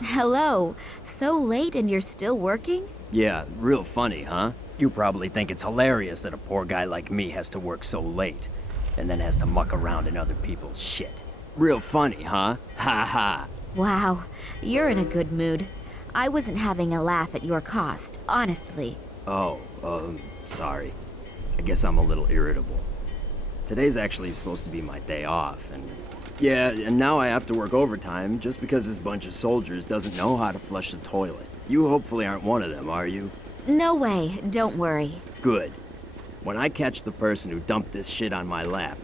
Hello. So late and you're still working? Yeah, real funny, huh? You probably think it's hilarious that a poor guy like me has to work so late, and then has to muck around in other people's shit. Real funny, huh? Ha ha. Wow, you're in a good mood. I wasn't having a laugh at your cost, honestly. Oh, sorry. I guess I'm a little irritable. Today's actually supposed to be my day off, and now I have to work overtime just because this bunch of soldiers doesn't know how to flush the toilet. You hopefully aren't one of them, are you? No way, don't worry. Good. When I catch the person who dumped this shit on my lap,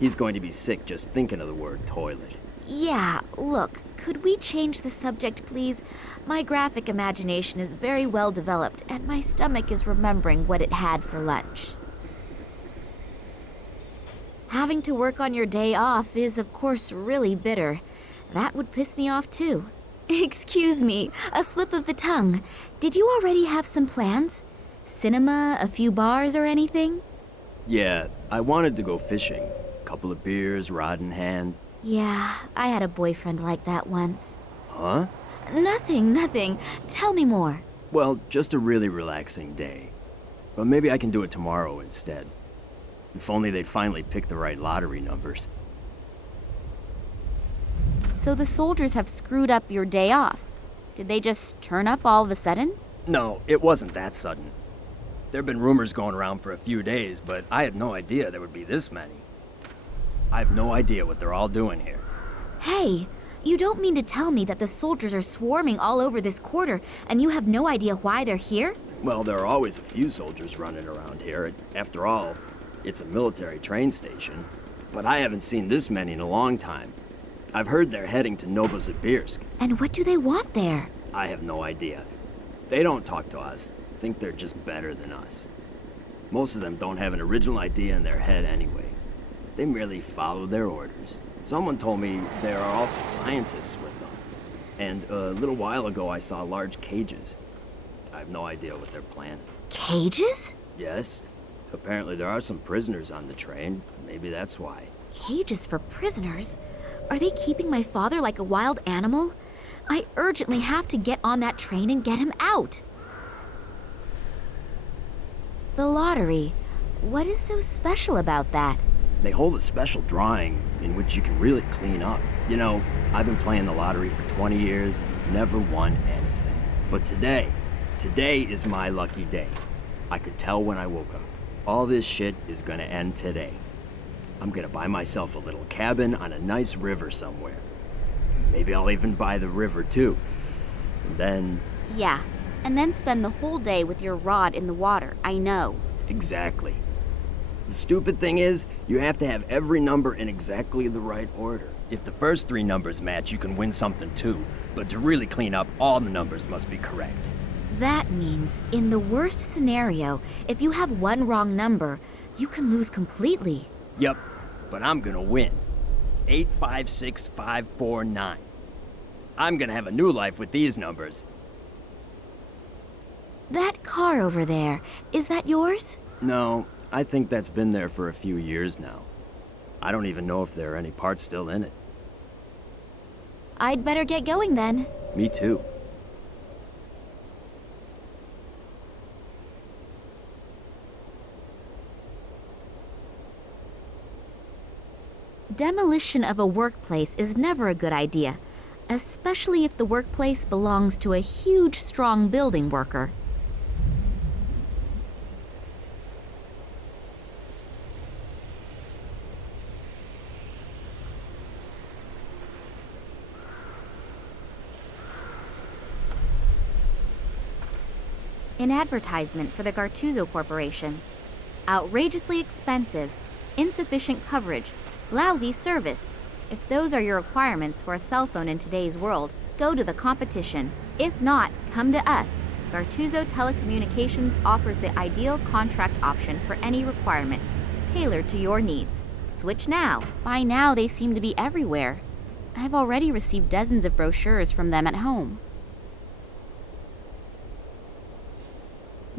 he's going to be sick just thinking of the word toilet. Yeah, look, could we change the subject, please? My graphic imagination is very well developed, and my stomach is remembering what it had for lunch. Having to work on your day off is, of course, really bitter. That would piss me off, too. Excuse me, a slip of the tongue. Did you already have some plans? Cinema, a few bars, or anything? Yeah, I wanted to go fishing. Couple of beers, rod in hand. Yeah, I had a boyfriend like that once. Huh? Nothing. Tell me more. Well, just a really relaxing day. But maybe I can do it tomorrow instead. If only they'd finally pick the right lottery numbers. So the soldiers have screwed up your day off. Did they just turn up all of a sudden? No, it wasn't that sudden. There've been rumors going around for a few days, but I had no idea there would be this many. I have no idea what they're all doing here. Hey, you don't mean to tell me that the soldiers are swarming all over this quarter and you have no idea why they're here? Well, there are always a few soldiers running around here. After all, it's a military train station. But I haven't seen this many in a long time. I've heard they're heading to Novosibirsk. And what do they want there? I have no idea. They don't talk to us. Think they're just better than us. Most of them don't have an original idea in their head anyway. They merely follow their orders. Someone told me there are also scientists with them. And a little while ago I saw large cages. I have no idea what they're planning. Cages? Yes. Apparently there are some prisoners on the train. Maybe that's why. Cages for prisoners? Are they keeping my father like a wild animal? I urgently have to get on that train and get him out. The lottery. What is so special about that? They hold a special drawing in which you can really clean up. You know, I've been playing the lottery for 20 years, never won anything. But today is my lucky day. I could tell when I woke up. All this shit is gonna end today. I'm gonna buy myself a little cabin on a nice river somewhere. Maybe I'll even buy the river too. And then... Yeah, and then spend the whole day with your rod in the water, I know. Exactly. The stupid thing is, you have to have every number in exactly the right order. If the first 3 numbers match, you can win something too. But to really clean up, all the numbers must be correct. That means, in the worst scenario, if you have one wrong number, you can lose completely. Yep, but I'm gonna win. 856549. I'm gonna have a new life with these numbers. That car over there, is that yours? No, I think that's been there for a few years now. I don't even know if there are any parts still in it. I'd better get going then. Me too. Demolition of a workplace is never a good idea, especially if the workplace belongs to a huge, strong building worker. An advertisement for the Gartuzzo Corporation. Outrageously expensive, insufficient coverage, lousy service. If those are your requirements for a cell phone in today's world, go to the competition. If not, come to us. Gartuzzo Telecommunications offers the ideal contract option for any requirement, tailored to your needs. Switch now. By now, they seem to be everywhere. I've already received dozens of brochures from them at home.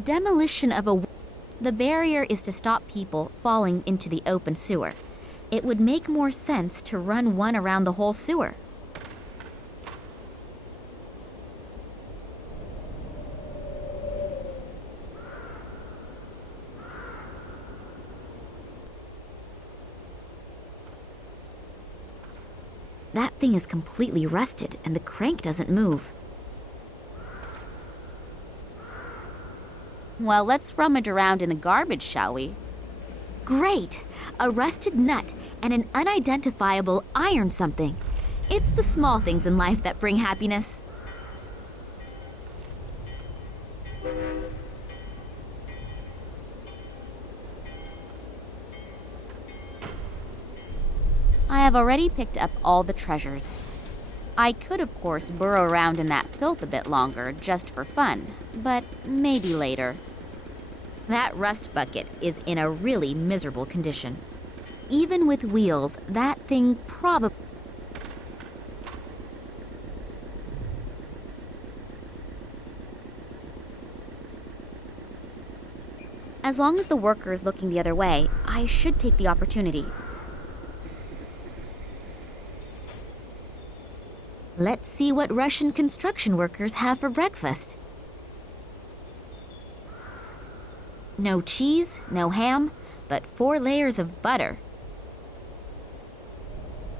Demolition of a... The barrier is to stop people falling into the open sewer. It would make more sense to run one around the whole sewer. That thing is completely rusted and the crank doesn't move. Well, let's rummage around in the garbage, shall we? Great! A rusted nut and an unidentifiable iron something. It's the small things in life that bring happiness. I have already picked up all the treasures. I could, of course, burrow around in that filth a bit longer, just for fun, but maybe later. That rust bucket is in a really miserable condition. Even with wheels, that thing probably... As long as the worker is looking the other way, I should take the opportunity. Let's see what Russian construction workers have for breakfast. No cheese, no ham, but 4 layers of butter.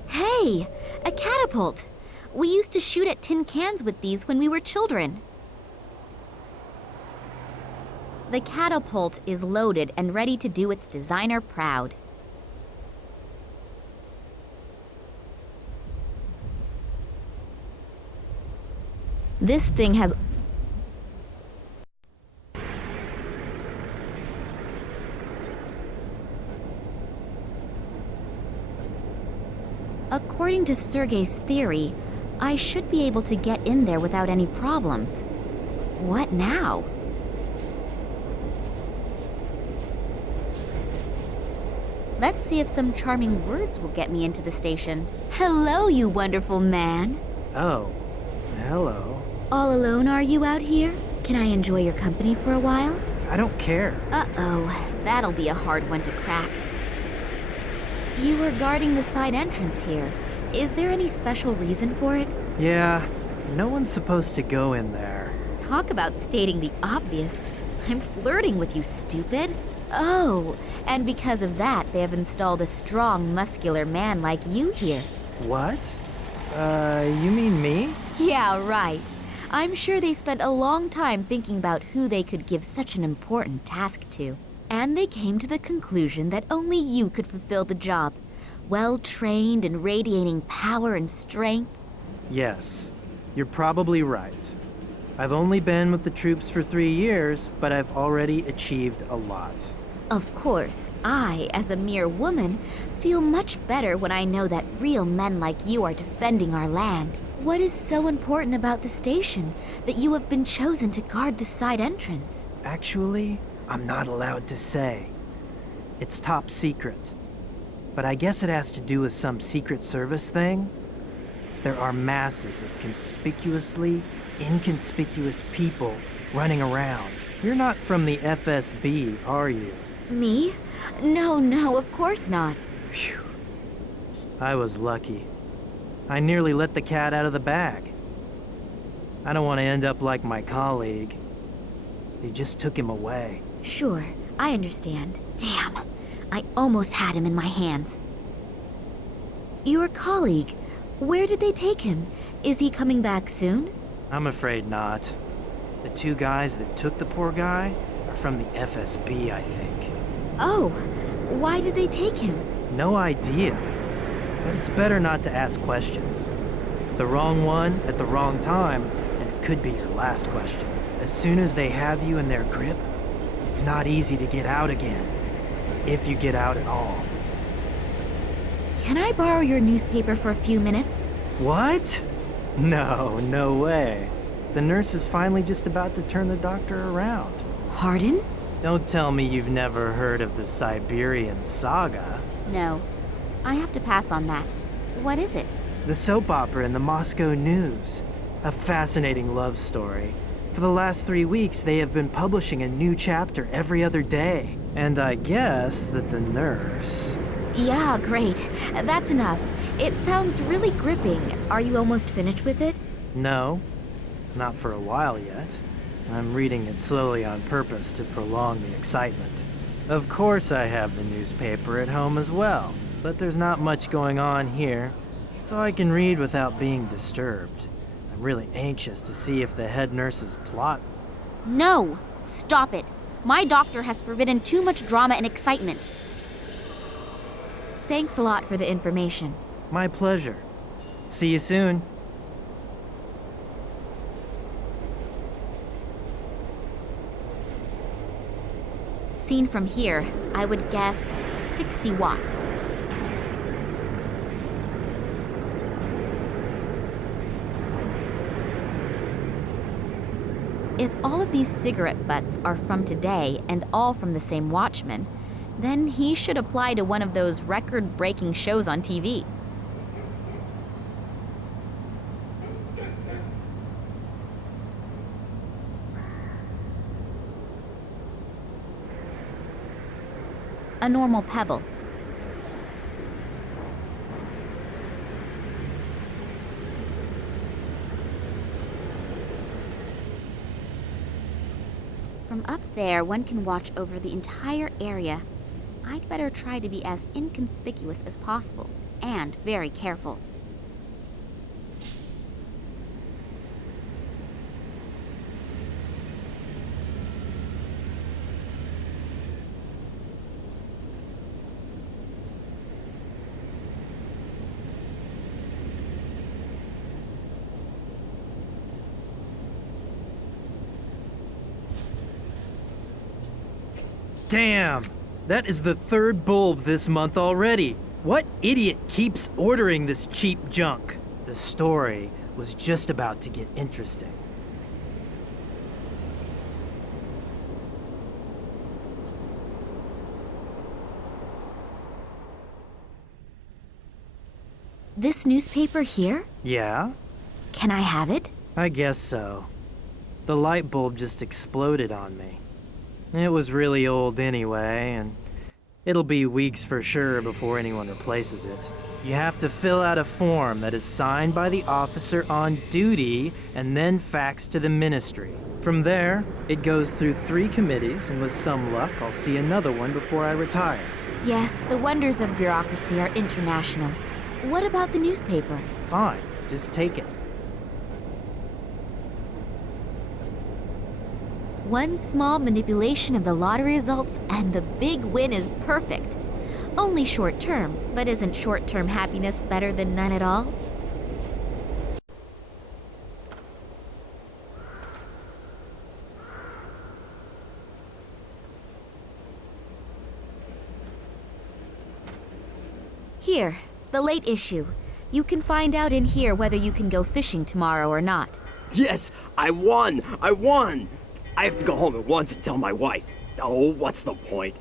Hey, a catapult! We used to shoot at tin cans with these when we were children. The catapult is loaded and ready to do its designer proud. This thing has... According to Sergei's theory, I should be able to get in there without any problems. What now? Let's see if some charming words will get me into the station. Hello, you wonderful man. Oh, hello. All alone are you out here? Can I enjoy your company for a while? I don't care. Uh-oh, that'll be a hard one to crack. You were guarding the side entrance here. Is there any special reason for it? Yeah, no one's supposed to go in there. Talk about stating the obvious. I'm flirting with you, stupid. Oh, and because of that, they have installed a strong, muscular man like you here. What? You mean me? Yeah, right. I'm sure they spent a long time thinking about who they could give such an important task to. And they came to the conclusion that only you could fulfill the job. Well-trained and radiating power and strength. Yes, you're probably right. I've only been with the troops for 3 years, but I've already achieved a lot. Of course, I, as a mere woman, feel much better when I know that real men like you are defending our land. What is so important about the station that you have been chosen to guard the side entrance? Actually, I'm not allowed to say. It's top secret. But I guess it has to do with some Secret Service thing. There are masses of conspicuously inconspicuous people running around. You're not from the FSB, are you? Me? No, of course not. Phew. I was lucky. I nearly let the cat out of the bag. I don't want to end up like my colleague. They just took him away. Sure, I understand. Damn, I almost had him in my hands. Your colleague, where did they take him? Is he coming back soon? I'm afraid not. The 2 guys that took the poor guy are from the FSB, I think. Oh, why did they take him? No idea. But it's better not to ask questions. The wrong one at the wrong time, and it could be your last question. As soon as they have you in their grip, it's not easy to get out again. If you get out at all. Can I borrow your newspaper for a few minutes? What? No way. The nurse is finally just about to turn the doctor around. Pardon? Don't tell me you've never heard of the Siberian saga. No, I have to pass on that. What is it? The soap opera in the Moscow News. A fascinating love story. For the last 3 weeks, they have been publishing a new chapter every other day. And I guess that the nurse... Yeah, great. That's enough. It sounds really gripping. Are you almost finished with it? No, not for a while yet. I'm reading it slowly on purpose to prolong the excitement. Of course I have the newspaper at home as well, but there's not much going on here. so I can read without being disturbed. I'm really anxious to see if the head nurse's plot. No! Stop it! My doctor has forbidden too much drama and excitement. Thanks a lot for the information. My pleasure. See you soon. Seen from here, I would guess 60 watts. If all of these cigarette butts are from today and all from the same watchman, then he should apply to one of those record-breaking shows on TV. A normal pebble. From up there, one can watch over the entire area. I'd better try to be as inconspicuous as possible, and very careful. Damn! That is the third bulb this month already. What idiot keeps ordering this cheap junk? The story was just about to get interesting. This newspaper here? Yeah? Can I have it? I guess so. The light bulb just exploded on me. It was really old anyway, and it'll be weeks for sure before anyone replaces it. You have to fill out a form that is signed by the officer on duty and then faxed to the ministry. From there, it goes through 3 committees, and with some luck, I'll see another one before I retire. Yes, the wonders of bureaucracy are international. What about the newspaper? Fine, just take it. One small manipulation of the lottery results and the big win is perfect. Only short term, but isn't short-term happiness better than none at all? Here, the late issue. You can find out in here whether you can go fishing tomorrow or not. Yes, I won! I won! I have to go home at once and tell my wife. Oh, what's the point?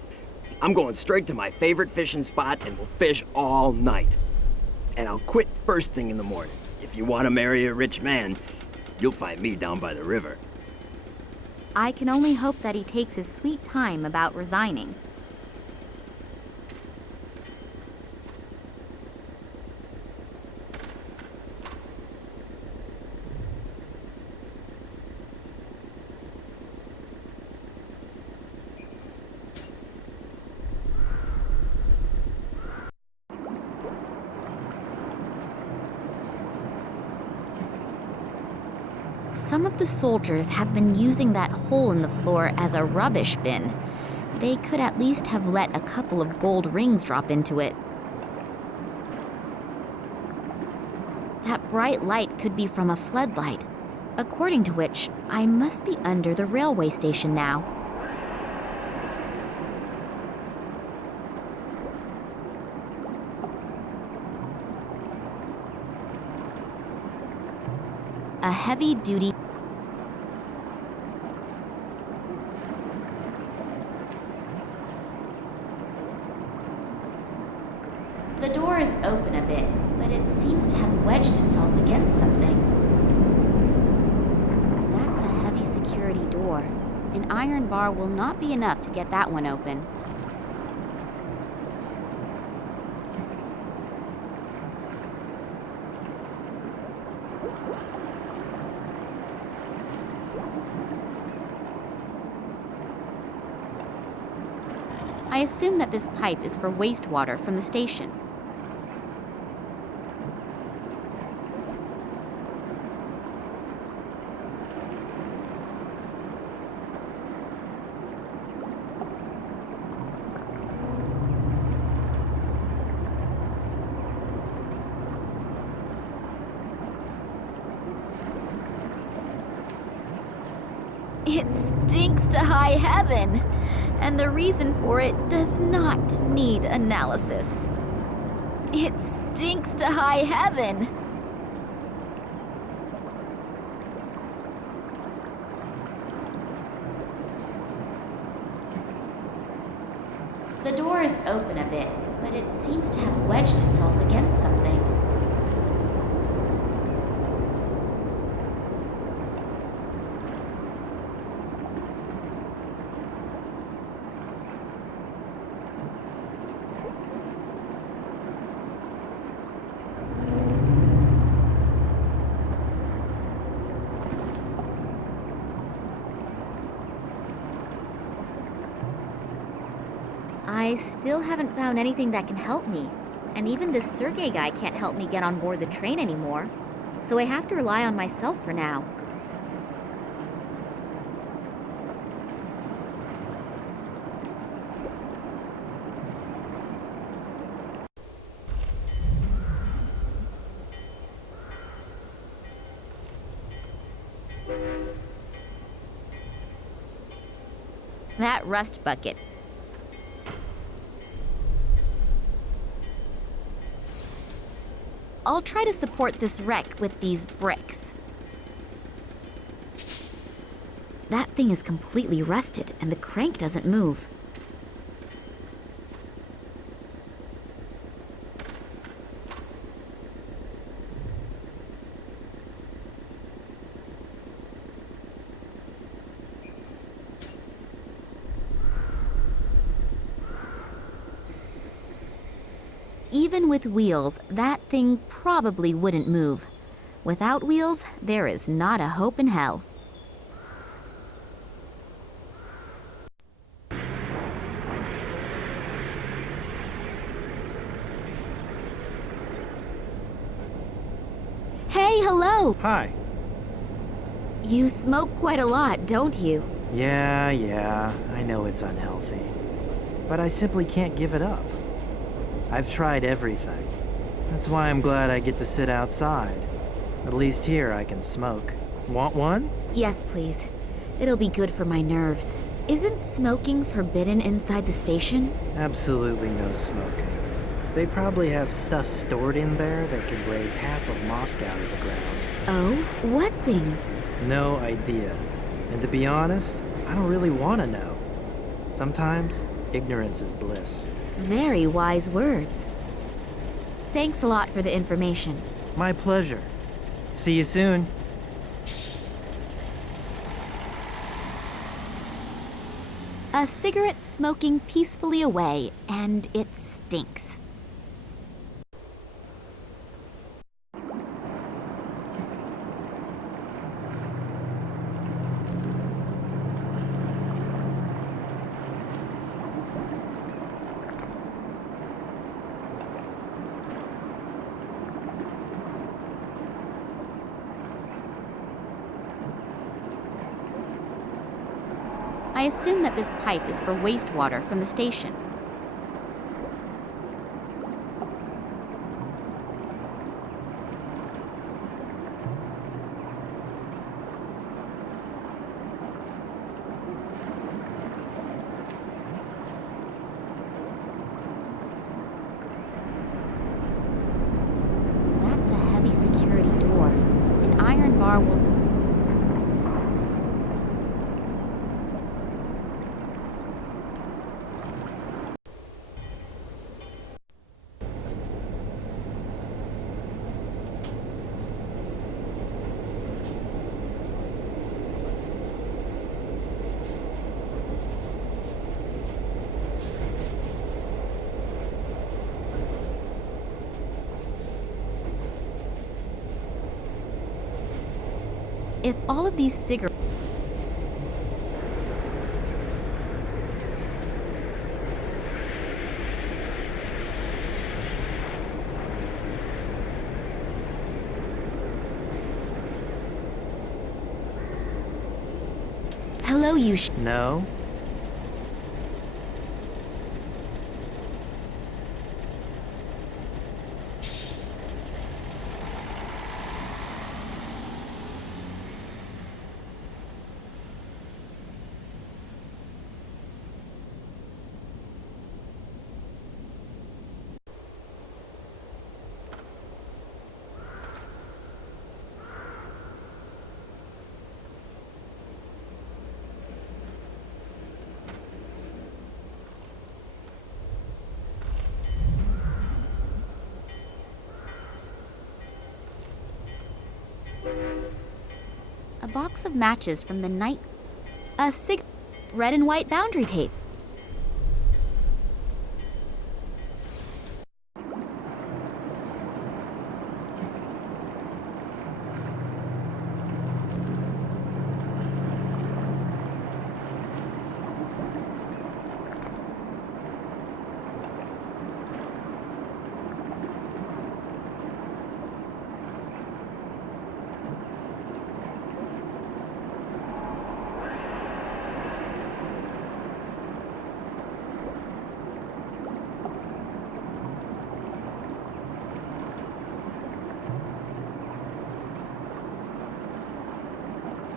I'm going straight to my favorite fishing spot and we'll fish all night. And I'll quit first thing in the morning. If you want to marry a rich man, you'll find me down by the river. I can only hope that he takes his sweet time about resigning. Some of the soldiers have been using that hole in the floor as a rubbish bin. They could at least have let a couple of gold rings drop into it. That bright light could be from a floodlight, according to which I must be under the railway station now. A heavy-duty The door is open a bit, but it seems to have wedged itself against something. That's a heavy security door. An iron bar will not be enough to get that one open. I assume that this pipe is for wastewater from the station. It stinks to high heaven, and the reason for it does not need analysis. It stinks to high heaven. The door is open a bit, but it seems to have wedged itself against something. I still haven't found anything that can help me, and even this Sergey guy can't help me get on board the train anymore, so I have to rely on myself for now. That rust bucket. I'll try to support this wreck with these bricks. That thing is completely rusted, and the crank doesn't move. Even with wheels, that thing probably wouldn't move. Without wheels, there is not a hope in hell. Hey, hello! Hi. You smoke quite a lot, don't you? Yeah, I know it's unhealthy. But I simply can't give it up. I've tried everything. That's why I'm glad I get to sit outside. At least here I can smoke. Want one? Yes, please. It'll be good for my nerves. Isn't smoking forbidden inside the station? Absolutely no smoking. They probably have stuff stored in there that could raise half of Moscow out of the ground. Oh, what things? No idea. And to be honest, I don't really want to know. Sometimes, ignorance is bliss. Very wise words. Thanks a lot for the information. My pleasure. See you soon. A cigarette smoking peacefully away, and it stinks. I assume that this pipe is for wastewater from the station. That's a heavy security door. An iron bar will... If all of these cigarettes... Hello, No? A box of matches from the night. A red and white boundary tape.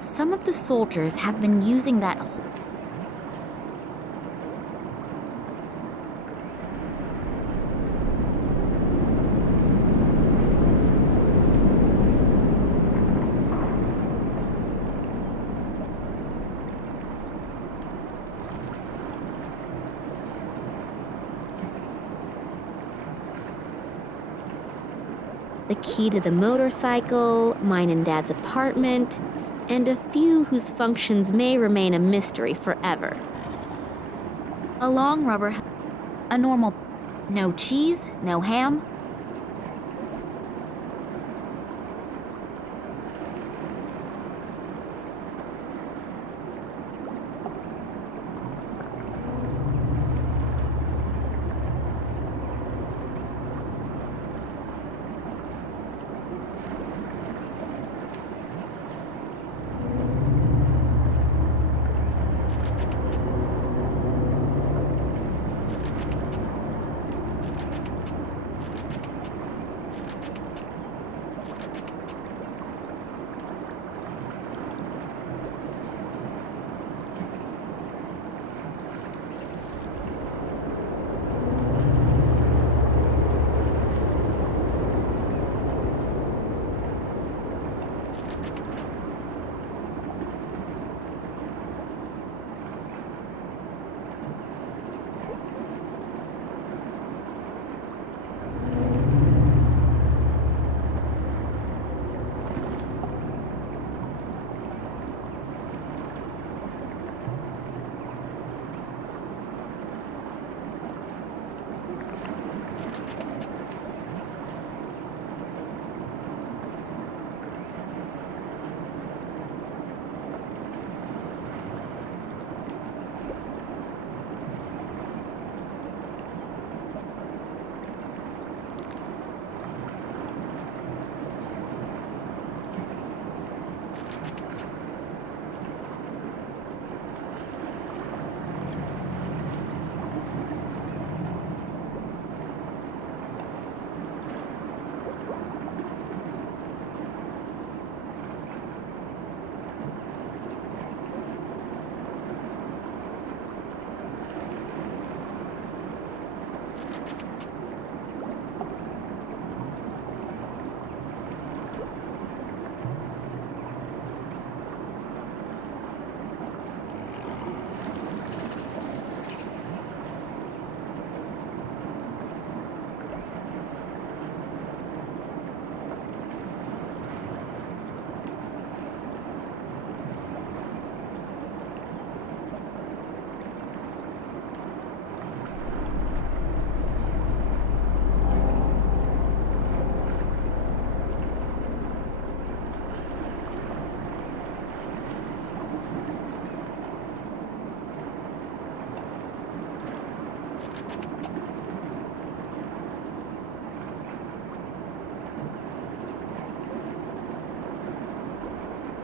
Some of the soldiers have been using that the key to the motorcycle, mine and Dad's apartment, and a few whose functions may remain a mystery forever. A long rubber, a normal, no cheese, no ham.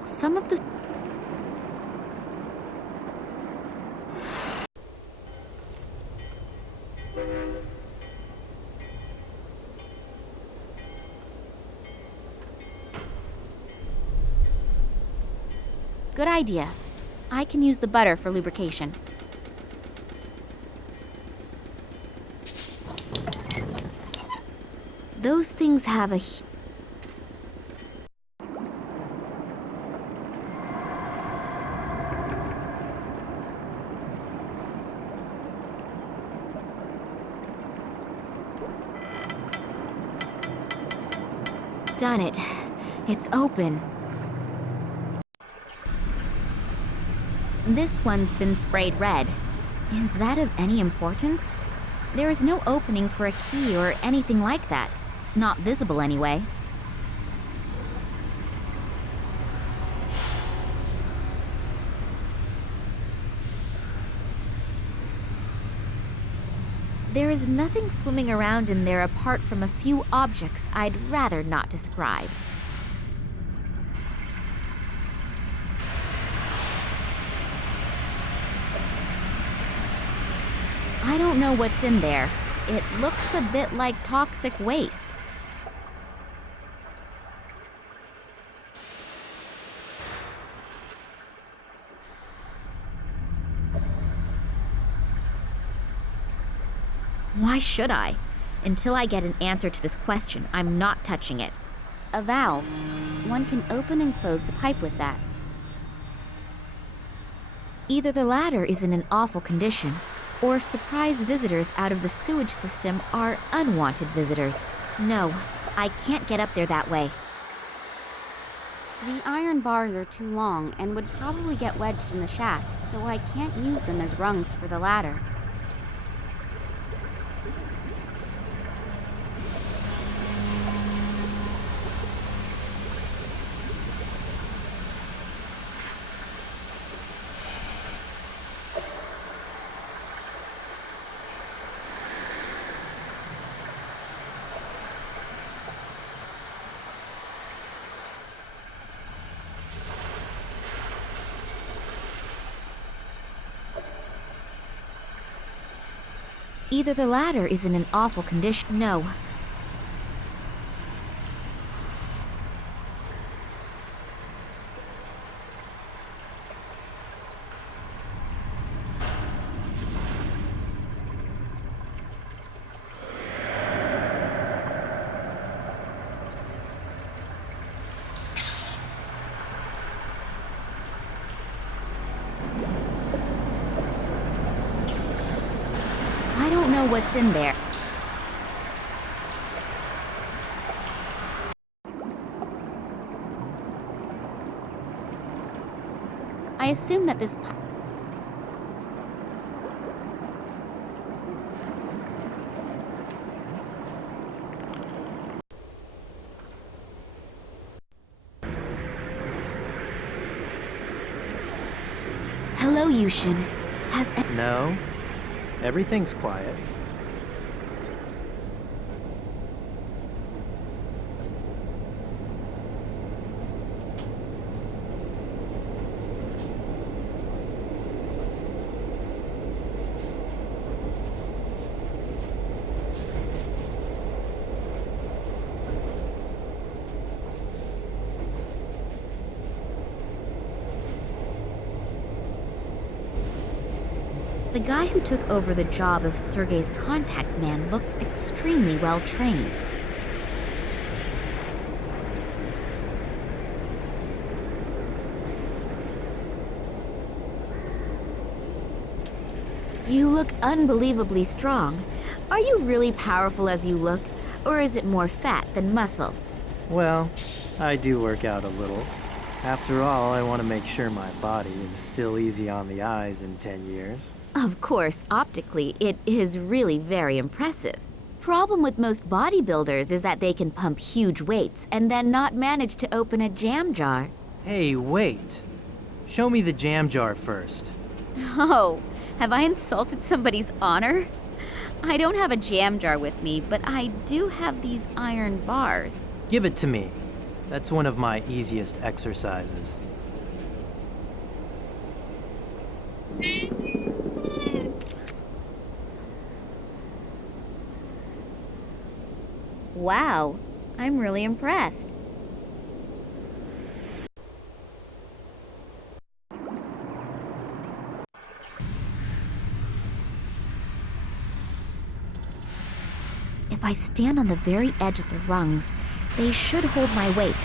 Some of the Good idea. I can use the butter for lubrication. Those things have a Done it. It's open. This one's been sprayed red. Is that of any importance? There is no opening for a key or anything like that. Not visible anyway. There is nothing swimming around in there apart from a few objects I'd rather not describe. I don't know what's in there. It looks a bit like toxic waste. Why should I? Until I get an answer to this question, I'm not touching it. A valve. One can open and close the pipe with that. Either the latter is in an awful condition, or surprise visitors out of the sewage system are unwanted visitors. No, I can't get up there that way. The iron bars are too long and would probably get wedged in the shaft, so I can't use them as rungs for the ladder. Either the latter is in an awful condition. No. I don't know what's in there. I assume that this Hello, Yushin. Has No, everything's quiet. The guy who took over the job of Sergei's contact man looks extremely well trained. You look unbelievably strong. Are you really powerful as you look, or is it more fat than muscle? Well, I do work out a little. After all, I want to make sure my body is still easy on the eyes in 10 years. Of course, optically, it is really very impressive. Problem with most bodybuilders is that they can pump huge weights and then not manage to open a jam jar. Hey, wait. Show me the jam jar first. Oh, have I insulted somebody's honor? I don't have a jam jar with me, but I do have these iron bars. Give it to me. That's one of my easiest exercises. Wow, I'm really impressed. If I stand on the very edge of the rungs, they should hold my weight.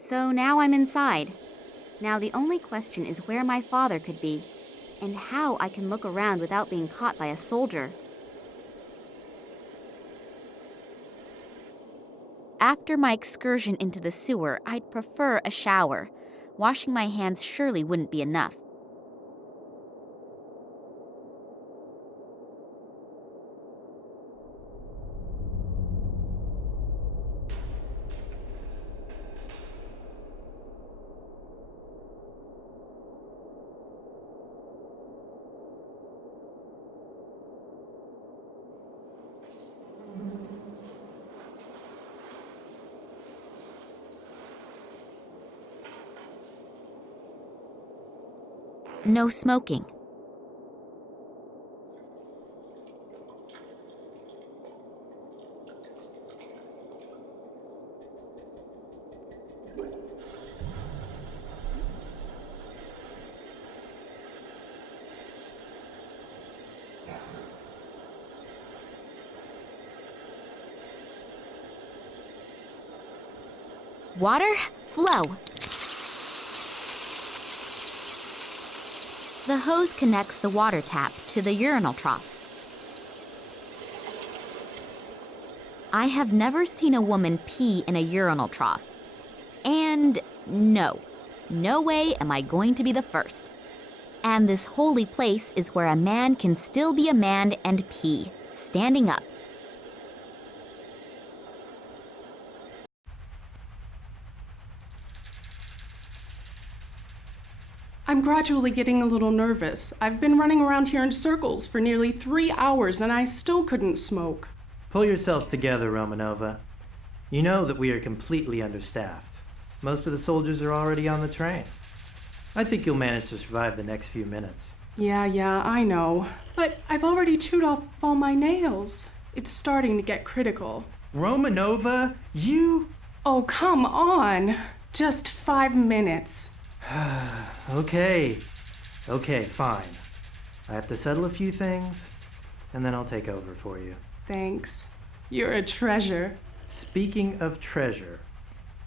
So now I'm inside. Now the only question is where my father could be, and how I can look around without being caught by a soldier. After my excursion into the sewer, I'd prefer a shower. Washing my hands surely wouldn't be enough. No smoking. Water, flow. The hose connects the water tap to the urinal trough. I have never seen a woman pee in a urinal trough. And no way am I going to be the first. And this holy place is where a man can still be a man and pee, standing up. I'm gradually getting a little nervous. I've been running around here in circles for nearly 3 hours and I still couldn't smoke. Pull yourself together, Romanova. You know that we are completely understaffed. Most of the soldiers are already on the train. I think you'll manage to survive the next few minutes. Yeah, I know. But I've already chewed off all my nails. It's starting to get critical. Romanova, you... Oh, come on. Just 5 minutes. Okay, fine. I have to settle a few things, and then I'll take over for you. Thanks. You're a treasure. Speaking of treasure,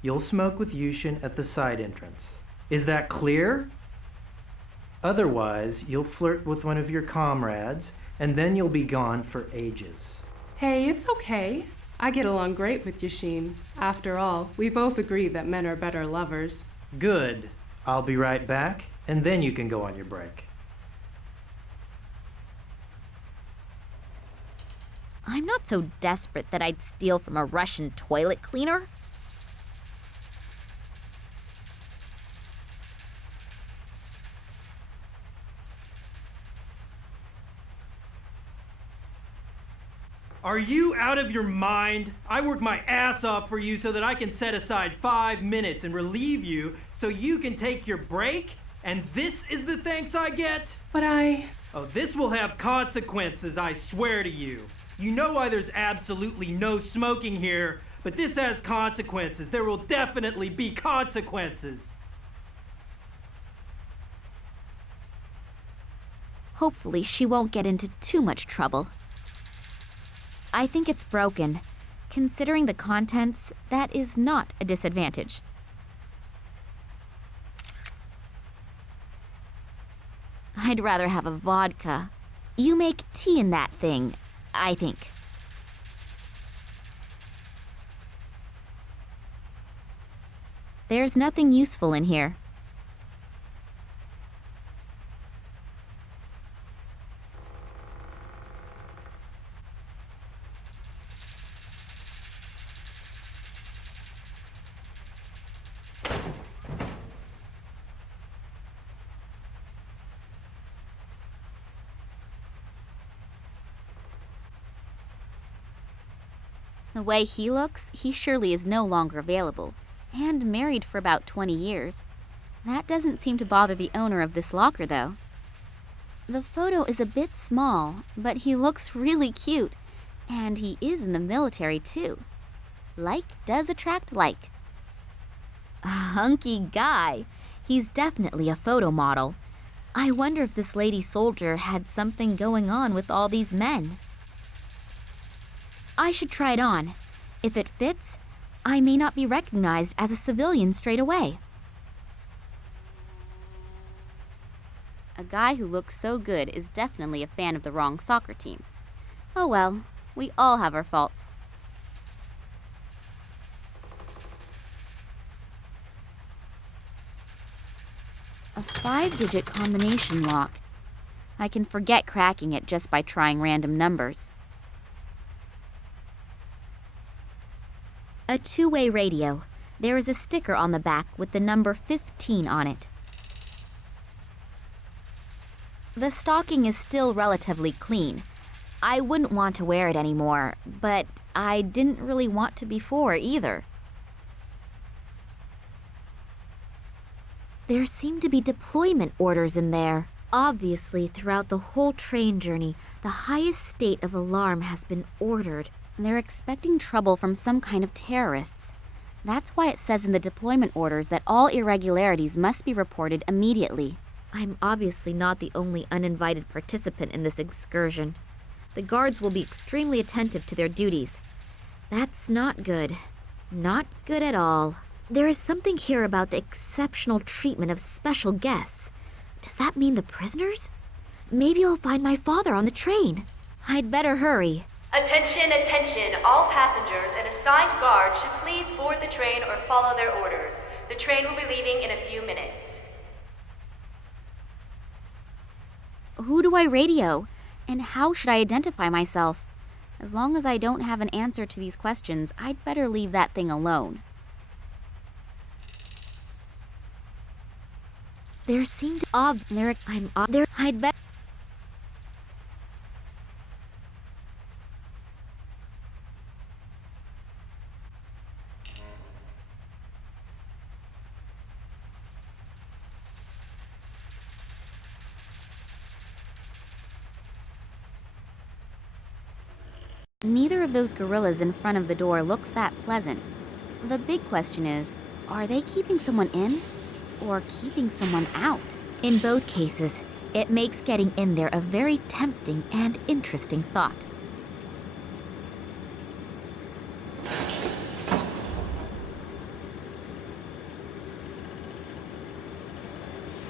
you'll smoke with Yushin at the side entrance. Is that clear? Otherwise, you'll flirt with one of your comrades, and then you'll be gone for ages. Hey, it's okay. I get along great with Yushin. After all, we both agree that men are better lovers. Good. I'll be right back, and then you can go on your break. I'm not so desperate that I'd steal from a Russian toilet cleaner. Are you out of your mind? I work my ass off for you so that I can set aside 5 minutes and relieve you so you can take your break? And this is the thanks I get? But Oh, this will have consequences, I swear to you. You know why there's absolutely no smoking here, but this has consequences. There will definitely be consequences. Hopefully she won't get into too much trouble. I think it's broken. Considering the contents, that is not a disadvantage. I'd rather have a vodka. You make tea in that thing, I think. There's nothing useful in here. The way he looks, he surely is no longer available, and married for about 20 years. That doesn't seem to bother the owner of this locker, though. The photo is a bit small, but he looks really cute, and he is in the military, too. Like does attract like. A hunky guy. He's definitely a photo model. I wonder if this lady soldier had something going on with all these men. I should try it on. If it fits, I may not be recognized as a civilian straight away. A guy who looks so good is definitely a fan of the wrong soccer team. Oh well, we all have our faults. A 5-digit combination lock. I can forget cracking it just by trying random numbers. A two-way radio. There is a sticker on the back with the number 15 on it. The stocking is still relatively clean. I wouldn't want to wear it anymore, but I didn't really want to before either. There seem to be deployment orders in there. Obviously, throughout the whole train journey, the highest state of alarm has been ordered. They're expecting trouble from some kind of terrorists. That's why it says in the deployment orders that all irregularities must be reported immediately. I'm obviously not the only uninvited participant in this excursion. The guards will be extremely attentive to their duties. That's not good. Not good at all. There is something here about the exceptional treatment of special guests. Does that mean the prisoners? Maybe I'll find my father on the train. I'd better hurry. Attention, attention. All passengers and assigned guards should please board the train or follow their orders. The train will be leaving in a few minutes. Who do I radio? And how should I identify myself? As long as I don't have an answer to these questions, I'd better leave that thing alone. There seemed to I'd bet. Neither of those gorillas in front of the door looks that pleasant. The big question is, are they keeping someone in or keeping someone out? In both cases, it makes getting in there a very tempting and interesting thought.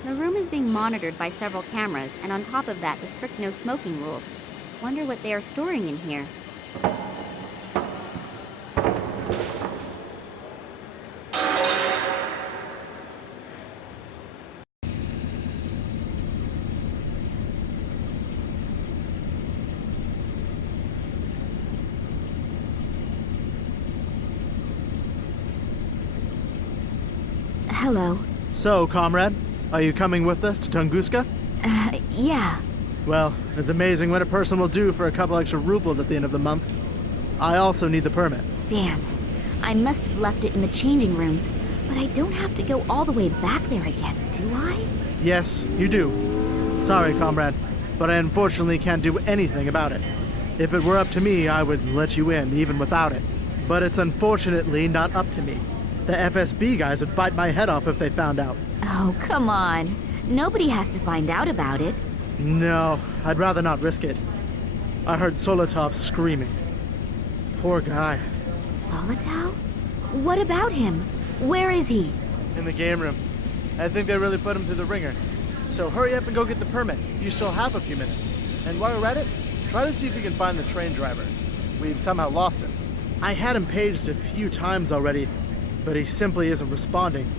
The room is being monitored by several cameras, and on top of that, the strict no smoking rules. Wonder what they are storing in here. Hello. So, comrade, are you coming with us to Tunguska? Yeah. Well, it's amazing what a person will do for a couple extra rubles at the end of the month. I also need the permit. Damn. I must have left it in the changing rooms, but I don't have to go all the way back there again, do I? Yes, you do. Sorry, comrade, but I unfortunately can't do anything about it. If it were up to me, I would let you in, even without it. But it's unfortunately not up to me. The FSB guys would bite my head off if they found out. Oh, come on. Nobody has to find out about it. No, I'd rather not risk it. I heard Solotov screaming. Poor guy. Solotov? What about him? Where is he? In the game room. I think they really put him through the ringer. So hurry up and go get the permit. You still have a few minutes. And while you're at it, try to see if you can find the train driver. We've somehow lost him. I had him paged a few times already, but he simply isn't responding.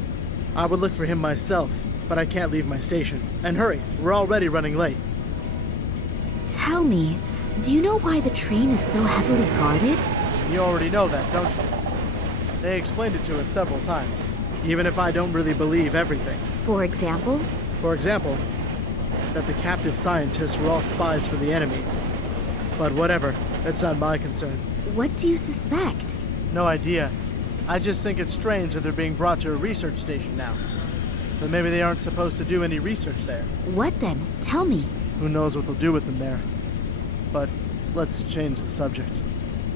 I would look for him myself, but I can't leave my station. And hurry, we're already running late. Tell me, do you know why the train is so heavily guarded? You already know that, don't you? They explained it to us several times, even if I don't really believe everything. For example? For example, that the captive scientists were all spies for the enemy. But whatever, that's not my concern. What do you suspect? No idea. I just think it's strange that they're being brought to a research station now. But maybe they aren't supposed to do any research there. What then? Tell me. Who knows what they'll do with them there. But let's change the subject,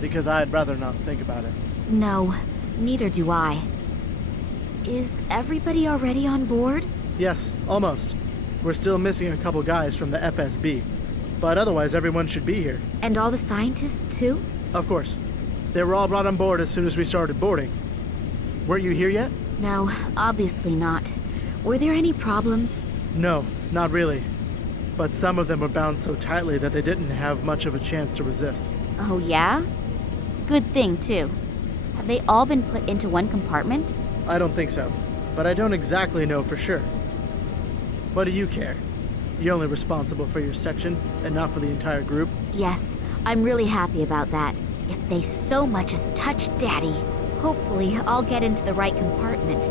because I'd rather not think about it. No, neither do I. Is everybody already on board? Yes, almost. We're still missing a couple guys from the FSB. But otherwise everyone should be here. And all the scientists too? Of course. They were all brought on board as soon as we started boarding. Weren't you here yet? No, obviously not. Were there any problems? No, not really. But some of them were bound so tightly that they didn't have much of a chance to resist. Oh, yeah? Good thing, too. Have they all been put into one compartment? I don't think so, but I don't exactly know for sure. What do you care? You're only responsible for your section and not for the entire group? Yes, I'm really happy about that. If they so much as touch Daddy, hopefully I'll get into the right compartment.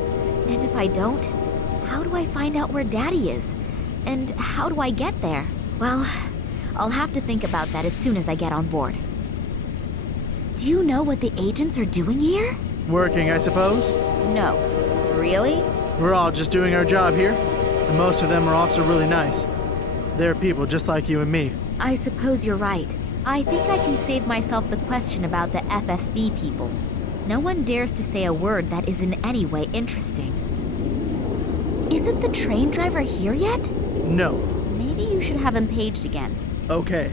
And if I don't, how do I find out where Daddy is? And how do I get there? Well, I'll have to think about that as soon as I get on board. Do you know what the agents are doing here? Working, I suppose? No. Really? We're all just doing our job here, and most of them are also really nice. They're people just like you and me. I suppose you're right. I think I can save myself the question about the FSB people. No one dares to say a word that is in any way interesting. Isn't the train driver here yet? No. Maybe you should have him paged again. Okay,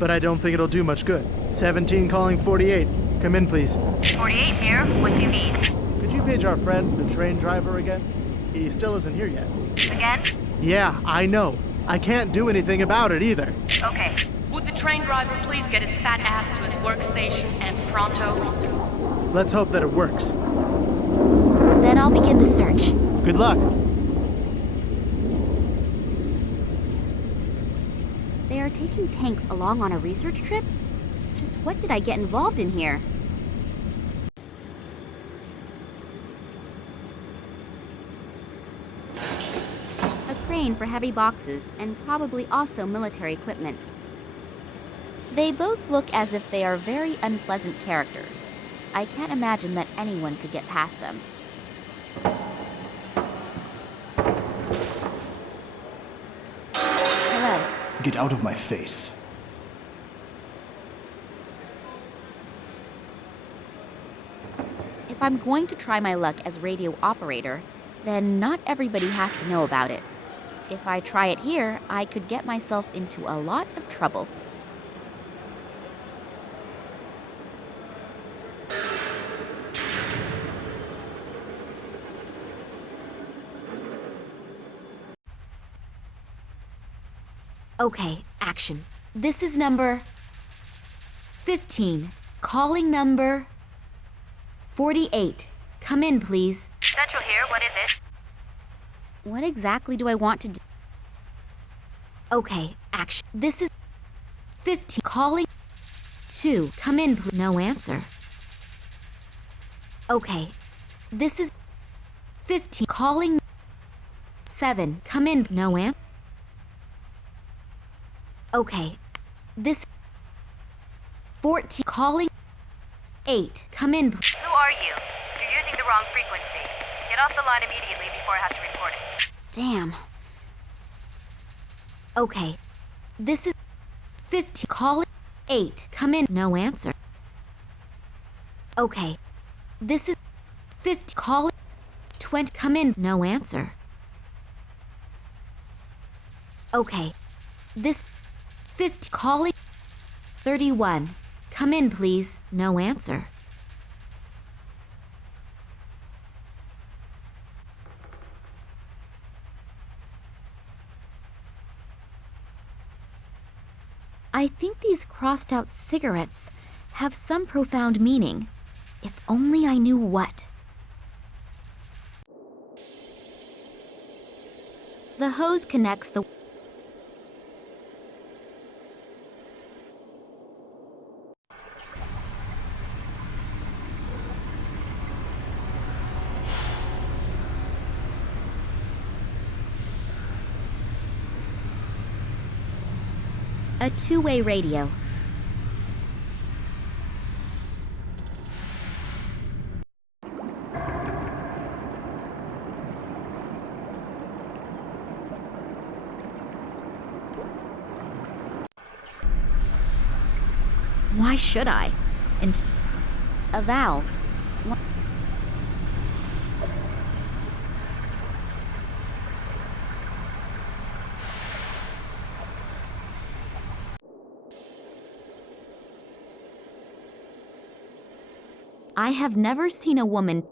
but I don't think it'll do much good. 17 calling 48. Come in, please. 48 here. What do you need? Could you page our friend, the train driver, again? He still isn't here yet. Again? Yeah, I know. I can't do anything about it either. Okay. Would the train driver please get his fat ass to his workstation and pronto? Let's hope that it works. Then I'll begin the search. Good luck. They are taking tanks along on a research trip? Just what did I get involved in here? A crane for heavy boxes and probably also military equipment. They both look as if they are very unpleasant characters. I can't imagine that anyone could get past them. Hello. Get out of my face. If I'm going to try my luck as radio operator, then not everybody has to know about it. If I try it here, I could get myself into a lot of trouble. Okay, action. This is number 15. Calling number 48. Come in, please. Central here. What is it? What exactly do I want to do? Okay, action. This is 15. Calling 2. Come in, please. No answer. Okay, this is 15. Calling 7. Come in. No answer. Okay, this 14. Calling 8. Come in, please. Who are you? You're using the wrong frequency. Get off the line immediately before I have to report it. Damn. Okay, this is 15. Calling 8. Come in. No answer. Okay, this is 15. Calling 20. Come in. No answer. Okay, this 50. Calling 31. Come in, please. No answer. I think these crossed out cigarettes have some profound meaning. If only I knew what. The hose connects the a two-way radio. Why should I? And a valve. I have never seen a woman